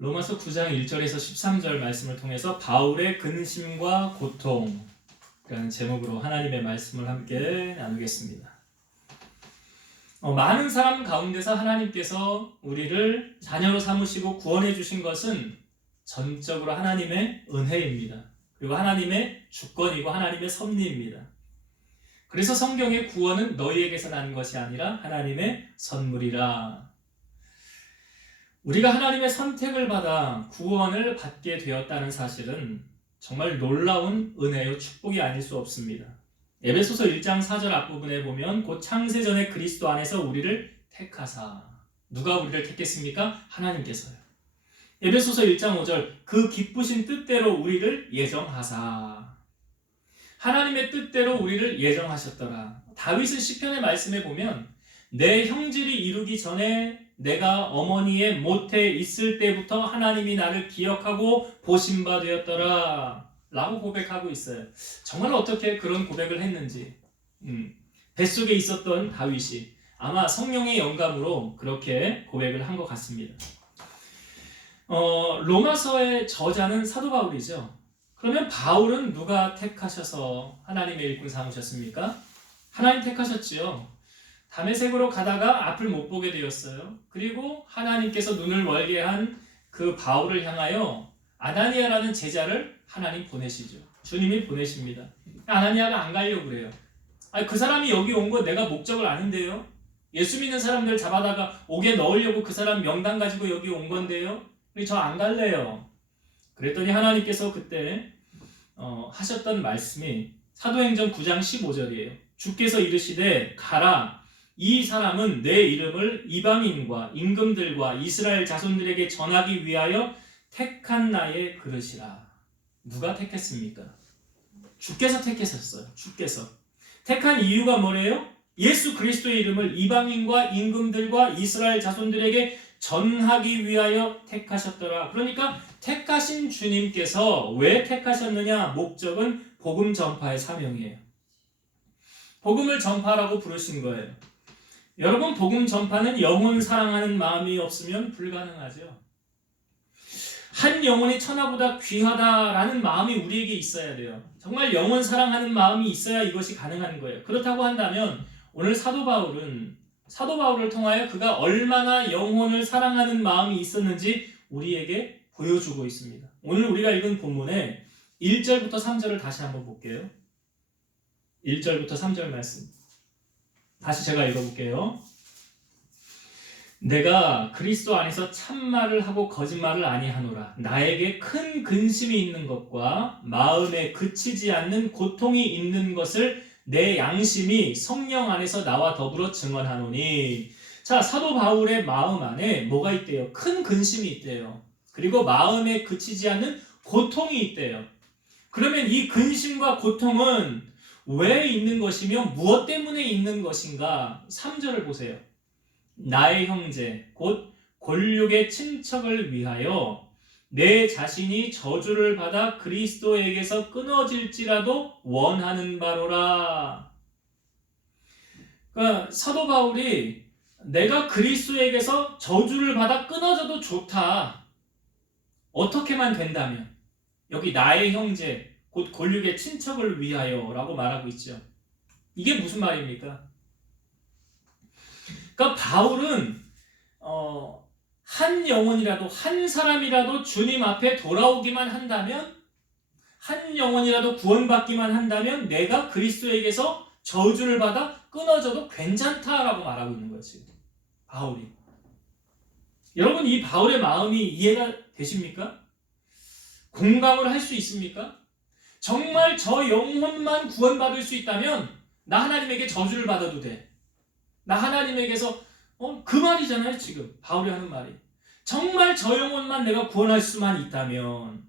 로마서 9장 1절에서 13절 말씀을 통해서 바울의 근심과 고통이라는 제목으로 하나님의 말씀을 함께 나누겠습니다. 많은 사람 가운데서 하나님께서 우리를 자녀로 삼으시고 구원해 주신 것은 전적으로 하나님의 은혜입니다. 그리고 하나님의 주권이고 하나님의 섭리입니다. 그래서 성경의 구원은 너희에게서 난 것이 아니라 하나님의 선물이라. 우리가 하나님의 선택을 받아 구원을 받게 되었다는 사실은 정말 놀라운 은혜요 축복이 아닐 수 없습니다. 에베소서 1장 4절 앞부분에 보면 곧 창세전에 그리스도 안에서 우리를 택하사. 누가 우리를 택했습니까? 하나님께서요. 에베소서 1장 5절 그 기쁘신 뜻대로 우리를 예정하사. 하나님의 뜻대로 우리를 예정하셨더라. 다윗은 시편의 말씀에 보면 내 형질이 이루기 전에 내가 어머니의 모태에 있을 때부터 하나님이 나를 기억하고 보신 바 되었더라 라고 고백하고 있어요. 정말 어떻게 그런 고백을 했는지 뱃속에 있었던 다윗이 아마 성령의 영감으로 그렇게 고백을 한 것 같습니다. 로마서의 저자는 사도 바울이죠. 그러면 바울은 누가 택하셔서 하나님의 일꾼 삼으셨습니까? 하나님 택하셨지요. 다메섹으로 가다가 앞을 못 보게 되었어요. 그리고 하나님께서 눈을 멀게 한 그 바울을 향하여 아나니아라는 제자를 하나님 보내시죠. 주님이 보내십니다. 아나니아가 안 가려고 그래요. 그 사람이 여기 온 거 내가 목적을 아는데요. 예수 믿는 사람들 잡아다가 옥에 넣으려고 그 사람 명단 가지고 여기 온 건데요. 저 안 갈래요. 그랬더니 하나님께서 그때 하셨던 말씀이 사도행전 9장 15절이에요. 주께서 이르시되 가라. 이 사람은 내 이름을 이방인과 임금들과 이스라엘 자손들에게 전하기 위하여 택한 나의 그릇이라. 누가 택했습니까? 주께서 택하셨어요. 주께서. 택한 이유가 뭐래요? 예수 그리스도의 이름을 이방인과 임금들과 이스라엘 자손들에게 전하기 위하여 택하셨더라. 그러니까 택하신 주님께서 왜 택하셨느냐? 목적은 복음 전파의 사명이에요. 복음을 전파라고 부르신 거예요. 여러분, 복음 전파는 영혼 사랑하는 마음이 없으면 불가능하죠. 한 영혼이 천하보다 귀하다라는 마음이 우리에게 있어야 돼요. 정말 영혼 사랑하는 마음이 있어야 이것이 가능한 거예요. 그렇다고 한다면 오늘 사도 바울을 통하여 그가 얼마나 영혼을 사랑하는 마음이 있었는지 우리에게 보여주고 있습니다. 오늘 우리가 읽은 본문에 1절부터 3절을 다시 한번 볼게요. 1절부터 3절 말씀. 다시 제가 읽어볼게요. 내가 그리스도 안에서 참말을 하고 거짓말을 아니하노라. 나에게 큰 근심이 있는 것과 마음에 그치지 않는 고통이 있는 것을 내 양심이 성령 안에서 나와 더불어 증언하노니. 자, 사도 바울의 마음 안에 뭐가 있대요? 큰 근심이 있대요. 그리고 마음에 그치지 않는 고통이 있대요. 그러면 이 근심과 고통은 왜 있는 것이며 무엇 때문에 있는 것인가? 3절을 보세요. 나의 형제 곧 골육의 친척을 위하여 내 자신이 저주를 받아 그리스도에게서 끊어질지라도 원하는 바로라. 그러니까 사도 바울이 내가 그리스도에게서 저주를 받아 끊어져도 좋다. 어떻게만 된다면. 여기 나의 형제 곧 골육의 친척을 위하여 라고 말하고 있죠. 이게 무슨 말입니까? 그러니까 바울은 한 영혼이라도 한 사람이라도 주님 앞에 돌아오기만 한다면, 한 영혼이라도 구원받기만 한다면 내가 그리스도에게서 저주를 받아 끊어져도 괜찮다라고 말하고 있는 거지. 바울이. 여러분, 이 바울의 마음이 이해가 되십니까? 공감을 할 수 있습니까? 정말 저 영혼만 구원받을 수 있다면 나 하나님에게 저주를 받아도 돼. 나 하나님에게서 그 말이잖아요. 지금 바울이 하는 말이. 정말 저 영혼만 내가 구원할 수만 있다면.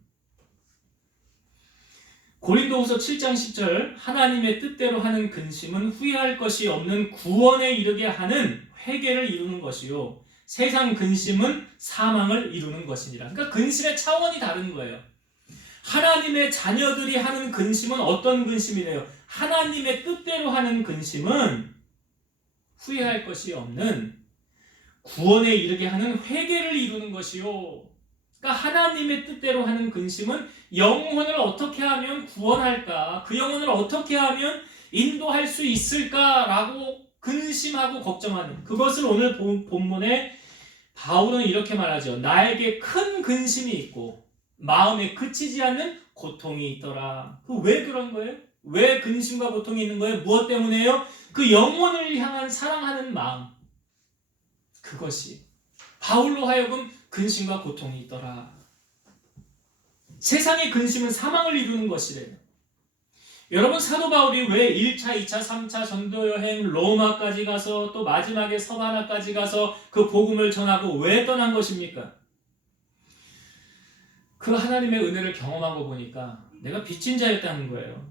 고린도후서 7장 10절 하나님의 뜻대로 하는 근심은 후회할 것이 없는 구원에 이르게 하는 회개를 이루는 것이요 세상 근심은 사망을 이루는 것이니라. 그러니까 근심의 차원이 다른 거예요. 하나님의 자녀들이 하는 근심은 어떤 근심이래요? 하나님의 뜻대로 하는 근심은 후회할 것이 없는 구원에 이르게 하는 회개를 이루는 것이요 그러니까 하나님의 뜻대로 하는 근심은 영혼을 어떻게 하면 구원할까? 그 영혼을 어떻게 하면 인도할 수 있을까라고 근심하고 걱정하는 그것을 오늘 본문에 바울은 이렇게 말하죠. 나에게 큰 근심이 있고 마음에 그치지 않는 고통이 있더라. 왜 그런 거예요? 왜 근심과 고통이 있는 거예요? 무엇 때문에요? 그 영혼을 향한 사랑하는 마음. 그것이 바울로 하여금 근심과 고통이 있더라. 세상의 근심은 사망을 이루는 것이래요. 여러분 사도 바울이 왜 1차, 2차, 3차 전도여행 로마까지 가서 또 마지막에 서바나까지 가서 그 복음을 전하고 왜 떠난 것입니까? 그 하나님의 은혜를 경험하고 보니까 내가 빚진 자였다는 거예요.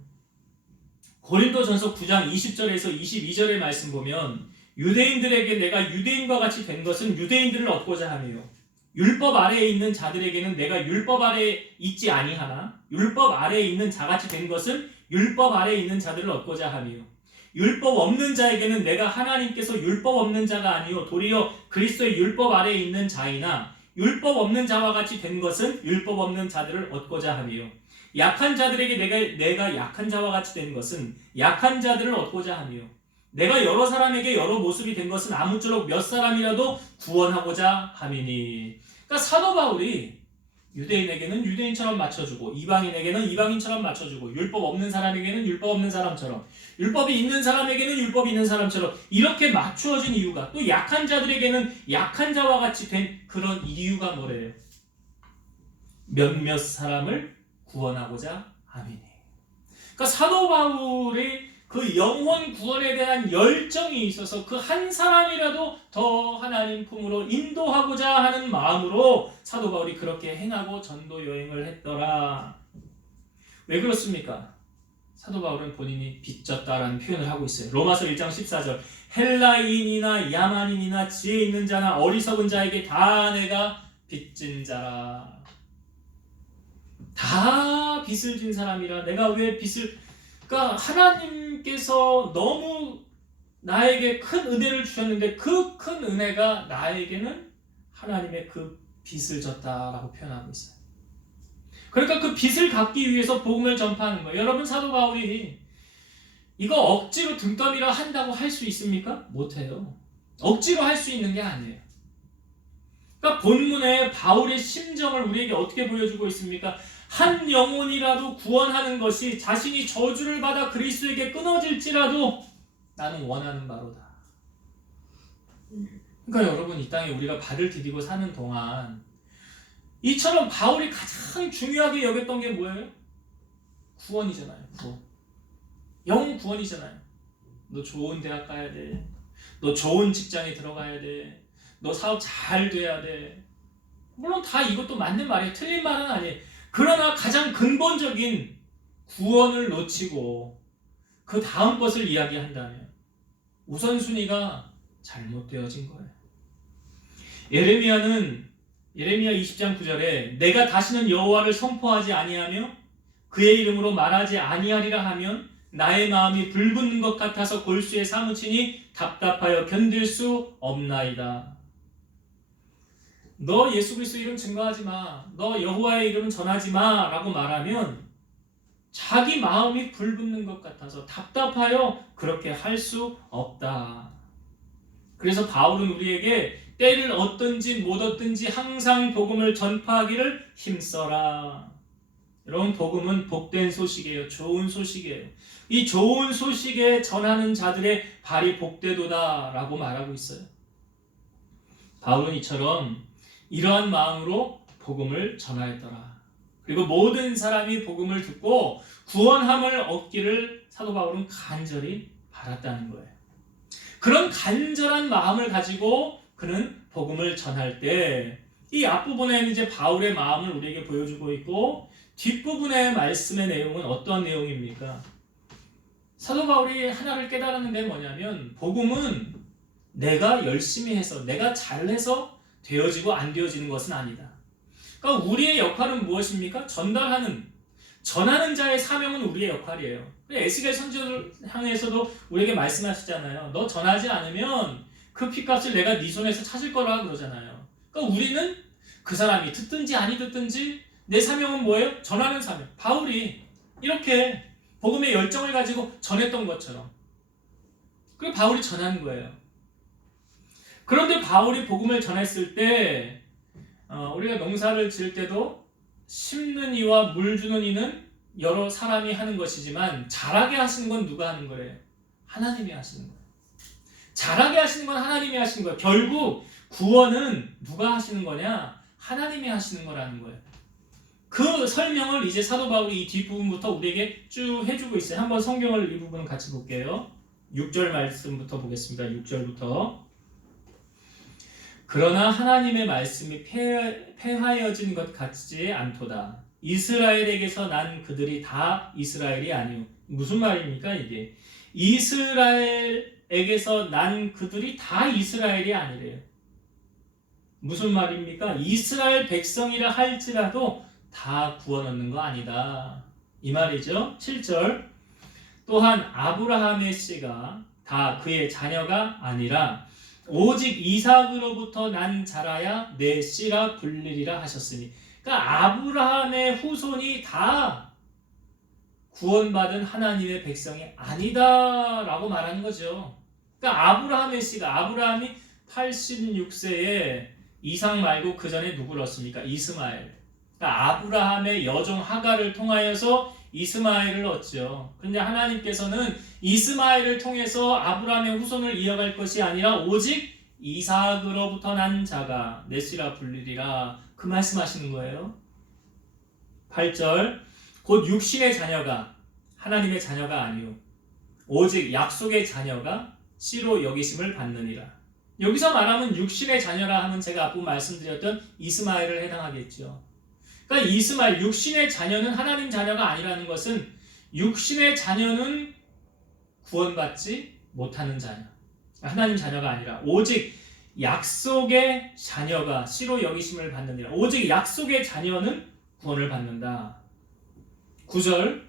고린도전서 9장 20절에서 22절의 말씀 보면 유대인들에게 내가 유대인과 같이 된 것은 유대인들을 얻고자 하며 율법 아래에 있는 자들에게는 내가 율법 아래에 있지 아니하나 율법 아래에 있는 자같이 된 것은 율법 아래에 있는 자들을 얻고자 하며 율법 없는 자에게는 내가 하나님께서 율법 없는 자가 아니요 도리어 그리스도의 율법 아래에 있는 자이나 율법 없는 자와 같이 된 것은 율법 없는 자들을 얻고자 하며 약한 자들에게 내가 약한 자와 같이 된 것은 약한 자들을 얻고자 하며 내가 여러 사람에게 여러 모습이 된 것은 아무쪼록 몇 사람이라도 구원하고자 함이니. 그러니까 사도 바울이 유대인에게는 유대인처럼 맞춰주고 이방인에게는 이방인처럼 맞춰주고 율법 없는 사람에게는 율법 없는 사람처럼 율법이 있는 사람에게는 율법이 있는 사람처럼 이렇게 맞추어진 이유가 또 약한 자들에게는 약한 자와 같이 된 그런 이유가 뭐래요? 몇몇 사람을 구원하고자 함이니. 그러니까 사도 바울이 그 영혼 구원에 대한 열정이 있어서 그 한 사람이라도 더 하나님 품으로 인도하고자 하는 마음으로 사도 바울이 그렇게 행하고 전도 여행을 했더라. 왜 그렇습니까? 사도 바울은 본인이 빚졌다라는 표현을 하고 있어요. 로마서 1장 14절 헬라인이나 야만인이나 지혜 있는 자나 어리석은 자에게 다 내가 빚진 자라. 다 빚을 진 사람이라 내가 왜 빚을 그러니까 하나님께서 너무 나에게 큰 은혜를 주셨는데 그 큰 은혜가 나에게는 하나님의 그 빚을 졌다라고 표현하고 있어요. 그러니까 그 빚을 갚기 위해서 복음을 전파하는 거예요. 여러분 사도 바울이 이거 억지로 등떠밀어 한다고 할 수 있습니까? 못해요. 억지로 할 수 있는 게 아니에요. 그러니까 본문에 바울의 심정을 우리에게 어떻게 보여주고 있습니까? 한 영혼이라도 구원하는 것이 자신이 저주를 받아 그리스도에게 끊어질지라도 나는 원하는 바로다. 그러니까 여러분 이 땅에 우리가 발을 디디고 사는 동안 이처럼 바울이 가장 중요하게 여겼던 게 뭐예요? 구원이잖아요. 구원. 영혼 구원이잖아요. 너 좋은 대학 가야 돼. 너 좋은 직장에 들어가야 돼. 너 사업 잘 돼야 돼. 물론 다 이것도 맞는 말이에요. 틀린 말은 아니에요. 그러나 가장 근본적인 구원을 놓치고 그 다음 것을 이야기한다면 우선순위가 잘못되어진 거예요. 예레미야 20장 9절에 내가 다시는 여호와를 선포하지 아니하며 그의 이름으로 말하지 아니하리라 하면 나의 마음이 불붙는 것 같아서 골수에 사무치니 답답하여 견딜 수 없나이다. 너 예수 그리스도 이름 증거하지 마. 너 여호와의 이름은 전하지 마. 라고 말하면 자기 마음이 불붙는 것 같아서 답답하여 그렇게 할 수 없다. 그래서 바울은 우리에게 때를 얻든지 못 얻든지 항상 복음을 전파하기를 힘써라. 여러분 복음은 복된 소식이에요. 좋은 소식이에요. 이 좋은 소식에 전하는 자들의 발이 복되도다 라고 말하고 있어요. 바울은 이처럼 이러한 마음으로 복음을 전하였더라. 그리고 모든 사람이 복음을 듣고 구원함을 얻기를 사도 바울은 간절히 바랐다는 거예요. 그런 간절한 마음을 가지고 그는 복음을 전할 때 이 앞부분에는 이제 바울의 마음을 우리에게 보여주고 있고 뒷부분의 말씀의 내용은 어떤 내용입니까? 사도 바울이 하나를 깨달았는 게 뭐냐면 복음은 내가 열심히 해서 내가 잘해서 되어지고 안 되어지는 것은 아니다. 그러니까 우리의 역할은 무엇입니까? 전하는 자의 사명은 우리의 역할이에요. 에스겔 선지자를 향해서도 우리에게 말씀하시잖아요. 너 전하지 않으면 그 핏값을 내가 네 손에서 찾을 거라 그러잖아요. 그러니까 우리는 그 사람이 듣든지 아니 듣든지 내 사명은 뭐예요? 전하는 사명. 바울이 이렇게 복음의 열정을 가지고 전했던 것처럼. 그리고 바울이 전한 거예요. 그런데 바울이 복음을 전했을 때 우리가 농사를 지을 때도 심는 이와 물 주는 이는 여러 사람이 하는 것이지만 자라게 하시는 건 누가 하는 거예요? 하나님이 하시는 거예요. 자라게 하시는 건 하나님이 하시는 거예요. 결국 구원은 누가 하시는 거냐? 하나님이 하시는 거라는 거예요. 그 설명을 이제 사도 바울이 이 뒷부분부터 우리에게 쭉 해주고 있어요. 한번 성경을 이 부분 같이 볼게요. 6절 말씀부터 보겠습니다. 6절부터. 그러나 하나님의 말씀이 폐하여진 것 같지 않도다. 이스라엘에게서 난 그들이 다 이스라엘이 아니오. 무슨 말입니까 이게? 이스라엘에게서 난 그들이 다 이스라엘이 아니래요. 무슨 말입니까? 이스라엘 백성이라 할지라도 다 구원 얻는 거 아니다. 이 말이죠. 7절. 또한 아브라함의 씨가 다 그의 자녀가 아니라 오직 이삭으로부터 난 자라야 내 씨라 불리리라 하셨으니. 그러니까 아브라함의 후손이 다 구원받은 하나님의 백성이 아니다라고 말하는 거죠. 그러니까 아브라함의 씨가 아브라함이 86세에 이삭 말고 그 전에 누구를 얻습니까? 이스마엘. 그러니까 아브라함의 여종 하갈을 통하여서 이스마엘을 얻죠. 그런데 하나님께서는 이스마엘을 통해서 아브라함의 후손을 이어갈 것이 아니라 오직 이삭으로부터 난 자가 내 씨라 불리리라. 그 말씀하시는 거예요. 8절. 곧 육신의 자녀가 하나님의 자녀가 아니오 오직 약속의 자녀가 씨로 여기심을 받느니라. 여기서 말하면 육신의 자녀라 하면 제가 앞부분 말씀드렸던 이스마엘을 해당하겠죠. 그러니까 이스마엘, 육신의 자녀는 하나님 자녀가 아니라는 것은 육신의 자녀는 구원받지 못하는 자녀. 하나님 자녀가 아니라 오직 약속의 자녀가 씨로 여기심을 받느니라. 오직 약속의 자녀는 구원을 받는다. 9절.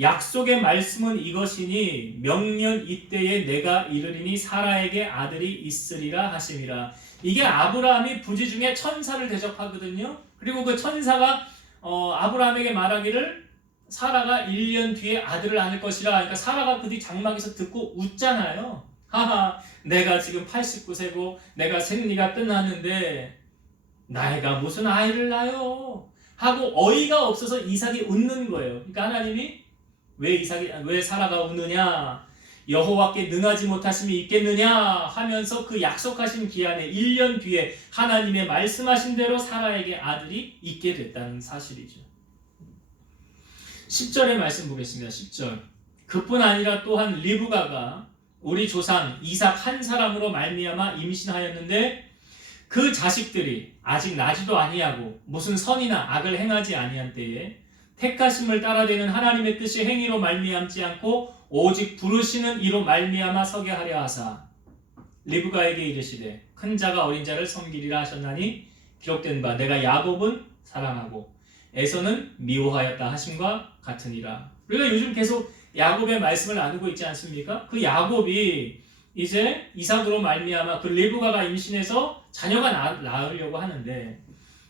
약속의 말씀은 이것이니 명년 이때에 내가 이르리니 사라에게 아들이 있으리라 하심이라. 이게 아브라함이 부지 중에 천사를 대접하거든요. 그리고 그 천사가 아브라함에게 말하기를 사라가 1년 뒤에 아들을 낳을 것이라. 그러니까 사라가 그 뒤 장막에서 듣고 웃잖아요. 하하, 내가 지금 89세고 내가 생리가 끝났는데 나이가 무슨 아이를 낳아요 하고 어이가 없어서 이삭이 웃는 거예요. 그러니까 하나님이 왜 사라가 웃느냐, 여호와께 능하지 못하심이 있겠느냐 하면서 그 약속하신 기한에 1년 뒤에 하나님의 말씀하신 대로 사라에게 아들이 있게 됐다는 사실이죠. 10절의 말씀 보겠습니다. 10절. 그뿐 아니라 또한 리브가가 우리 조상 이삭 한 사람으로 말미암아 임신하였는데 그 자식들이 아직 나지도 아니하고 무슨 선이나 악을 행하지 아니한 때에 택하심을 따라되는 하나님의 뜻이 행위로 말미암지 않고 오직 부르시는 이로 말미암아 서게 하려 하사 리브가에게 이르시되 큰 자가 어린 자를 섬기리라 하셨나니 기록된 바 내가 야곱은 사랑하고 에서는 미워하였다 하심과 같으니라. 우리가 요즘 계속 야곱의 말씀을 나누고 있지 않습니까? 그 야곱이 이제 이삭으로 말미암아 그 리브가가 임신해서 자녀가 낳으려고 하는데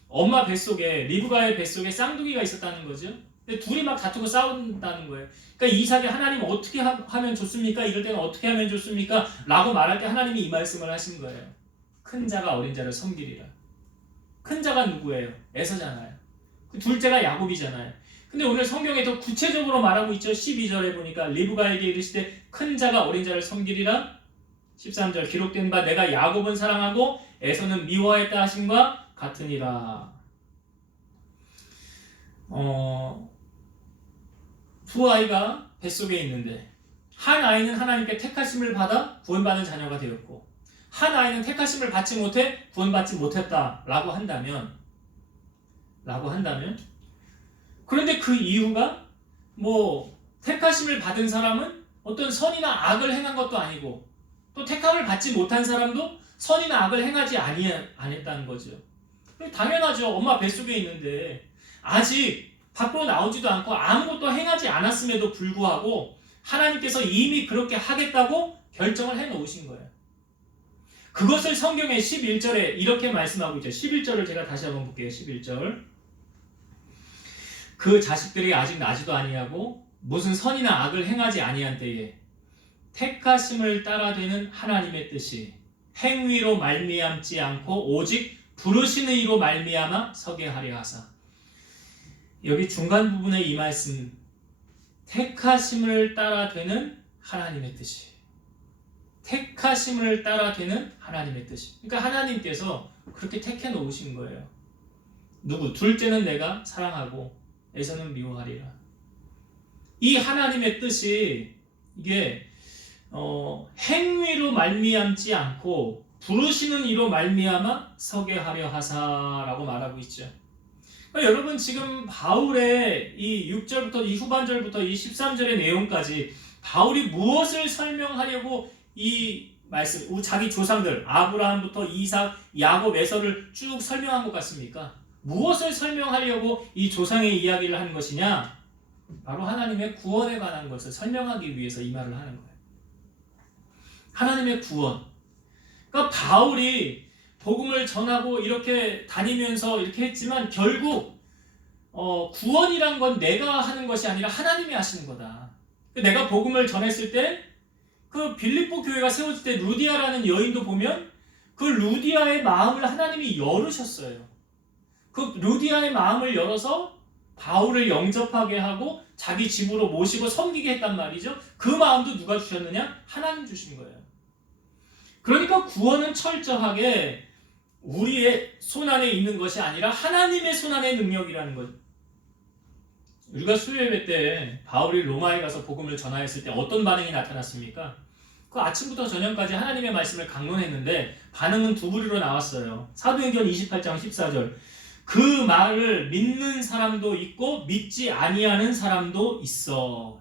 엄마 뱃속에 리브가의 뱃속에 쌍둥이가 있었다는 거죠. 근데 둘이 막 다투고 싸운다는 거예요. 그러니까 이삭이 하나님 어떻게 하면 좋습니까? 이럴 때는 어떻게 하면 좋습니까? 라고 말할 때 하나님이 이 말씀을 하신 거예요. 큰 자가 어린 자를 섬기리라. 큰 자가 누구예요? 에서잖아요. 그 둘째가 야곱이잖아요. 근데 오늘 성경에 더 구체적으로 말하고 있죠. 12절에 보니까 리브가에게 이르시되 큰 자가 어린 자를 섬기리라. 13절 기록된 바 내가 야곱은 사랑하고 에서는 미워했다 하심과 같으니라. 두 아이가 뱃속에 있는데 한 아이는 하나님께 택하심을 받아 구원받은 자녀가 되었고 한 아이는 택하심을 받지 못해 구원받지 못했다라고 한다면 그런데 그 이유가 택하심을 받은 사람은 어떤 선이나 악을 행한 것도 아니고 또 택함을 받지 못한 사람도 선이나 악을 행하지 아니했다는 거죠. 당연하죠. 엄마 뱃속에 있는데 아직 밖으로 나오지도 않고 아무것도 행하지 않았음에도 불구하고 하나님께서 이미 그렇게 하겠다고 결정을 해놓으신 거예요. 그것을 성경의 11절에 이렇게 말씀하고 있죠. 11절을 제가 다시 한번 볼게요. 11절. 그 자식들이 아직 나지도 아니하고 무슨 선이나 악을 행하지 아니한 때에 택하심을 따라 되는 하나님의 뜻이 행위로 말미암지 않고 오직 부르시는 이로 말미암아 서게 하려 하사. 여기 중간 부분에 이 말씀, 택하심을 따라 되는 하나님의 뜻이, 택하심을 따라 되는 하나님의 뜻이. 그러니까 하나님께서 그렇게 택해 놓으신 거예요. 누구? 둘째는 내가 사랑하고 에서는 미워하리라. 이 하나님의 뜻이 이게 행위로 말미암지 않고 부르시는 이로 말미암아 서게 하려 하사라고 말하고 있죠. 그러니까 여러분 지금 바울의 이 6절부터 이 후반절부터 이 13절의 내용까지 바울이 무엇을 설명하려고 이 말씀, 자기 조상들 아브라함부터 이삭, 야곱, 에서를 쭉 설명한 것 같습니까? 무엇을 설명하려고 이 조상의 이야기를 하는 것이냐? 바로 하나님의 구원에 관한 것을 설명하기 위해서 이 말을 하는 거예요. 하나님의 구원. 그러니까 바울이 복음을 전하고 이렇게 다니면서 이렇게 했지만 결국 구원이란 건 내가 하는 것이 아니라 하나님이 하시는 거다. 내가 복음을 전했을 때 그 빌립보 교회가 세워질 때 루디아라는 여인도 보면 그 루디아의 마음을 하나님이 열으셨어요. 그 루디아의 마음을 열어서 바울을 영접하게 하고 자기 집으로 모시고 섬기게 했단 말이죠. 그 마음도 누가 주셨느냐? 하나님 주신 거예요. 그러니까 구원은 철저하게 우리의 손안에 있는 것이 아니라 하나님의 손안의 능력이라는 거죠. 우리가 수요예배 때 바울이 로마에 가서 복음을 전하였을 때 어떤 반응이 나타났습니까? 그 아침부터 저녁까지 하나님의 말씀을 강론했는데 반응은 두 부류로 나왔어요. 사도행전 28장 14절. 그 말을 믿는 사람도 있고 믿지 아니하는 사람도 있어.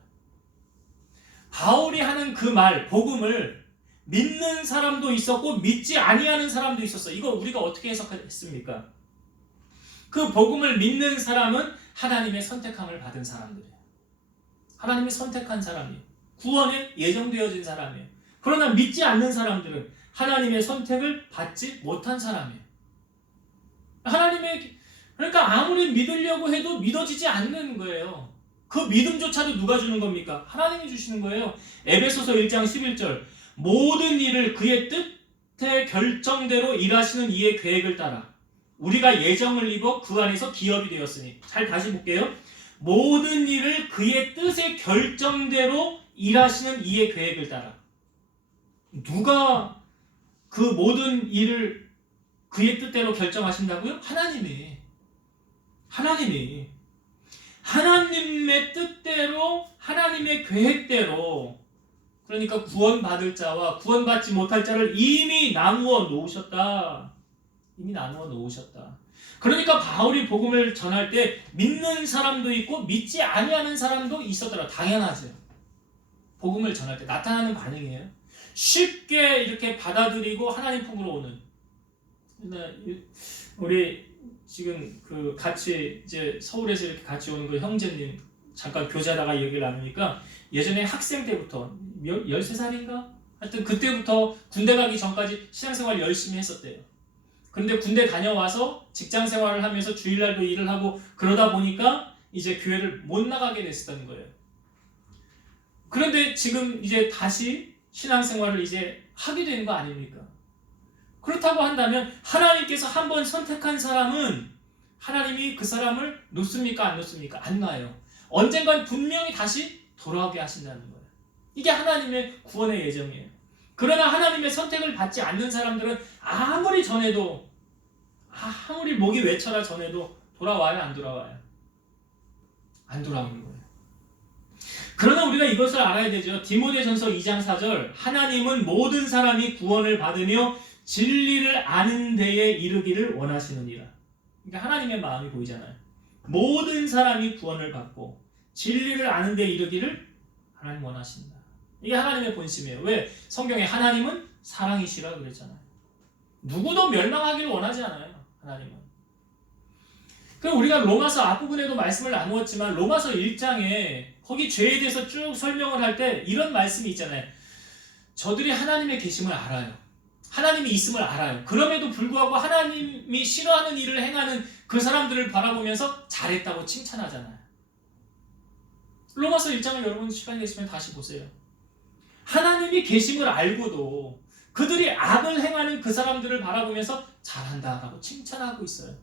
바울이 하는 그 말, 복음을 믿는 사람도 있었고 믿지 아니하는 사람도 있었어. 이거 우리가 어떻게 해석했습니까? 그 복음을 믿는 사람은 하나님의 선택함을 받은 사람들이에요. 하나님이 선택한 사람이에요. 구원에 예정되어진 사람이에요. 그러나 믿지 않는 사람들은 하나님의 선택을 받지 못한 사람이에요. 그러니까 아무리 믿으려고 해도 믿어지지 않는 거예요. 그 믿음조차도 누가 주는 겁니까? 하나님이 주시는 거예요. 에베소서 1장 11절. 모든 일을 그의 뜻에 결정대로 일하시는 이의 계획을 따라 우리가 예정을 입어 그 안에서 기업이 되었으니. 잘 다시 볼게요. 모든 일을 그의 뜻의 결정대로 일하시는 이의 계획을 따라. 누가 그 모든 일을 그의 뜻대로 결정하신다고요? 하나님이 하나님의 뜻대로, 하나님의 계획대로, 그러니까 구원받을 자와 구원받지 못할 자를 이미 나누어 놓으셨다. 그러니까 바울이 복음을 전할 때 믿는 사람도 있고 믿지 아니하는 사람도 있었더라. 당연하죠. 복음을 전할 때 나타나는 반응이에요. 쉽게 이렇게 받아들이고 하나님 품으로 오는. 우리 지금 그 같이 이제 서울에서 이렇게 같이 오는 그 형제님 잠깐 교제하다가 얘기를 나누니까 예전에 학생 때부터 13살인가? 하여튼 그때부터 군대 가기 전까지 신앙생활 열심히 했었대요. 그런데 군대 다녀와서 직장생활을 하면서 주일날도 일을 하고 그러다 보니까 이제 교회를 못 나가게 됐었다는 거예요. 그런데 지금 이제 다시 신앙생활을 이제 하게 되는 거 아닙니까? 그렇다고 한다면 하나님께서 한번 선택한 사람은 하나님이 그 사람을 놓습니까? 안 놓습니까? 안 놔요. 언젠간 분명히 다시 돌아오게 하신다는 거예요. 이게 하나님의 구원의 예정이에요. 그러나 하나님의 선택을 받지 않는 사람들은 아무리 전해도, 아무리 목이 외쳐라 전해도 돌아와요? 안 돌아와요? 안 돌아오는 거예요. 그러나 우리가 이것을 알아야 되죠. 디모데전서 2장 4절. 하나님은 모든 사람이 구원을 받으며 진리를 아는 데에 이르기를 원하시느니라. 그러니까 하나님의 마음이 보이잖아요. 모든 사람이 구원을 받고 진리를 아는 데에 이르기를 하나님 원하신다. 이게 하나님의 본심이에요. 왜? 성경에 하나님은 사랑이시라 그랬잖아요. 누구도 멸망하기를 원하지 않아요. 하나님은. 그럼 우리가 로마서 앞부분에도 말씀을 나누었지만 로마서 1장에 거기 죄에 대해서 쭉 설명을 할 때 이런 말씀이 있잖아요. 저들이 하나님의 계심을 알아요. 하나님이 있음을 알아요. 그럼에도 불구하고 하나님이 싫어하는 일을 행하는 그 사람들을 바라보면서 잘했다고 칭찬하잖아요. 로마서 1장을 여러분 시간이 되시면 다시 보세요. 하나님이 계심을 알고도 그들이 악을 행하는 그 사람들을 바라보면서 잘한다라고 칭찬하고 있어요.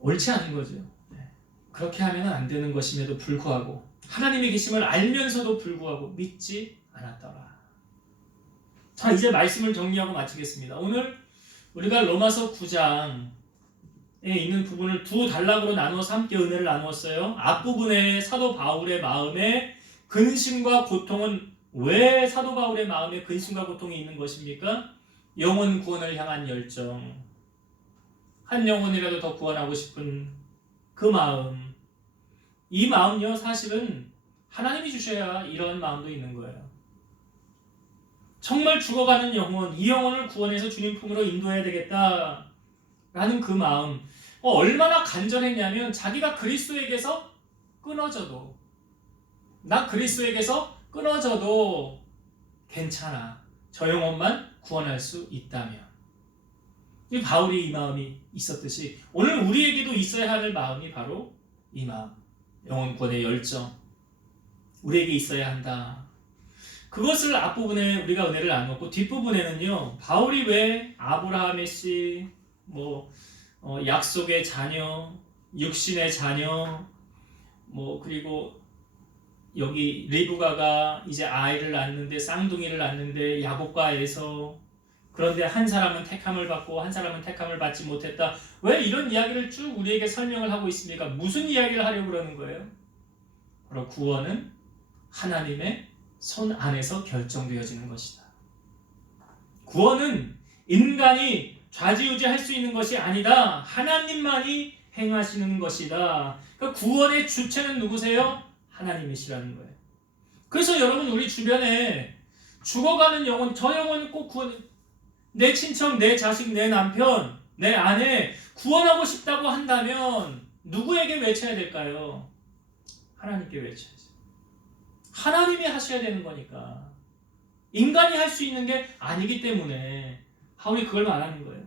옳지 않은 거죠. 그렇게 하면 안 되는 것임에도 불구하고 하나님의 계심을 알면서도 불구하고 믿지 않았더라. 자, 이제 말씀을 정리하고 마치겠습니다. 오늘 우리가 로마서 9장에 있는 부분을 두 단락으로 나누어서 함께 은혜를 나누었어요. 앞부분에 사도 바울의 마음에 근심과 고통은 왜 사도 바울의 마음에 근심과 고통이 있는 것입니까? 영혼 구원을 향한 열정, 한 영혼이라도 더 구원하고 싶은 그 마음, 이 마음요 사실은 하나님이 주셔야 이런 마음도 있는 거예요. 정말 죽어가는 영혼, 이 영혼을 구원해서 주님 품으로 인도해야 되겠다라는 그 마음, 얼마나 간절했냐면 자기가 그리스도에게서 끊어져도, 나 그리스도에게서 끊어져도 괜찮아, 저 영혼만 구원할 수 있다면. 이 바울이 이 마음이 있었듯이 오늘 우리에게도 있어야 할 마음이 바로 이 마음, 영혼 구원의 열정, 우리에게 있어야 한다. 그것을 앞부분에 우리가 은혜를 나눴고, 뒷부분에는요 바울이 왜 아브라함의 씨, 약속의 자녀, 육신의 자녀, 그리고 여기 리브가가 이제 아이를 낳는데, 쌍둥이를 낳는데 야곱과 에서, 그런데 한 사람은 택함을 받고 한 사람은 택함을 받지 못했다. 왜 이런 이야기를 쭉 우리에게 설명을 하고 있습니까? 무슨 이야기를 하려고 그러는 거예요? 바로 구원은 하나님의 손 안에서 결정되어지는 것이다. 구원은 인간이 좌지우지할 수 있는 것이 아니다. 하나님만이 행하시는 것이다. 그러니까 구원의 주체는 누구세요? 하나님이시라는 거예요. 그래서 여러분, 우리 주변에 죽어가는 영혼, 저 영혼은 꼭 내 친척, 내 자식, 내 남편, 내 아내 구원하고 싶다고 한다면 누구에게 외쳐야 될까요? 하나님께 외쳐야죠. 하나님이 하셔야 되는 거니까. 인간이 할 수 있는 게 아니기 때문에 바울이 그걸 말하는 거예요.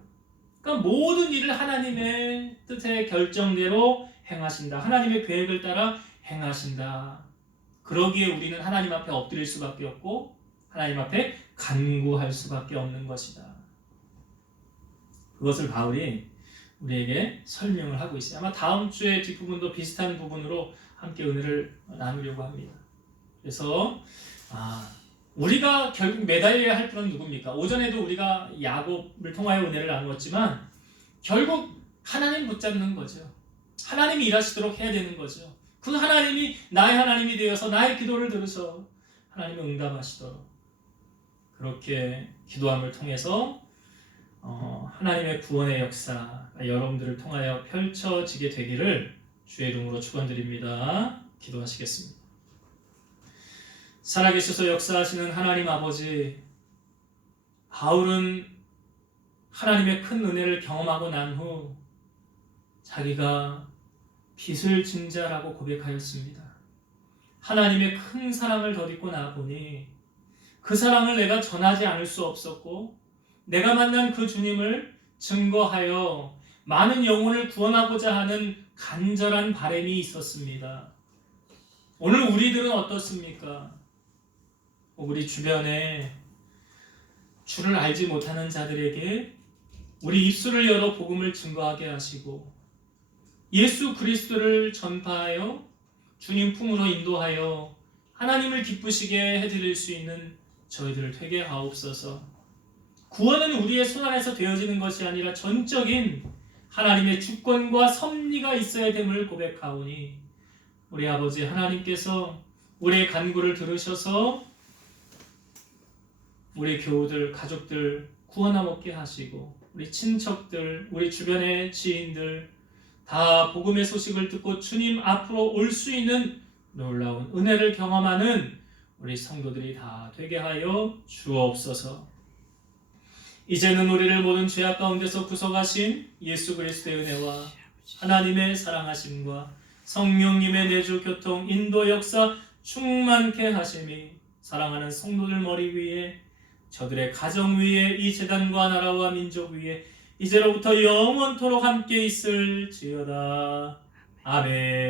그러니까 모든 일을 하나님의 뜻의 결정대로 행하신다. 하나님의 계획을 따라 행하신다. 그러기에 우리는 하나님 앞에 엎드릴 수밖에 없고 하나님 앞에 간구할 수밖에 없는 것이다. 그것을 바울이 우리에게 설명을 하고 있어요. 아마 다음 주의 뒷부분도 비슷한 부분으로 함께 은혜를 나누려고 합니다. 그래서 우리가 결국 매달려야 할 분은 누굽니까? 오전에도 우리가 야곱을 통하여 은혜를 나누었지만 결국 하나님 붙잡는 거죠. 하나님이 일하시도록 해야 되는 거죠. 그 하나님이 나의 하나님이 되어서 나의 기도를 들으셔 하나님이 응답하시도록, 그렇게 기도함을 통해서 하나님의 구원의 역사 여러분들을 통하여 펼쳐지게 되기를 주의 이름으로 축원드립니다. 기도하시겠습니다. 살아계셔서 역사하시는 하나님 아버지, 바울은 하나님의 큰 은혜를 경험하고 난 후 자기가 빚을 진 자라고 고백하였습니다. 하나님의 큰 사랑을 덧입고 나보니 그 사랑을 내가 전하지 않을 수 없었고, 내가 만난 그 주님을 증거하여 많은 영혼을 구원하고자 하는 간절한 바람이 있었습니다. 오늘 우리들은 어떻습니까? 우리 주변에 주를 알지 못하는 자들에게 우리 입술을 열어 복음을 증거하게 하시고, 예수 그리스도를 전파하여 주님 품으로 인도하여 하나님을 기쁘시게 해드릴 수 있는 저희들을 되게 하옵소서. 구원은 우리의 손 안에서 되어지는 것이 아니라 전적인 하나님의 주권과 섭리가 있어야 됨을 고백하오니, 우리 아버지 하나님께서 우리의 간구를 들으셔서 우리 교우들, 가족들 구원함 얻게 하시고, 우리 친척들, 우리 주변의 지인들 다 복음의 소식을 듣고 주님 앞으로 올 수 있는 놀라운 은혜를 경험하는 우리 성도들이 다 되게 하여 주옵소서. 이제는 우리를 모든 죄악 가운데서 구속하신 예수 그리스도의 은혜와 하나님의 사랑하심과 성령님의 내주 교통 인도 역사 충만케 하심이 사랑하는 성도들 머리 위에 저들의 가정 위에 이 제단과 나라와 민족 위에 이제로부터 영원토록 함께 있을지어다. 아멘.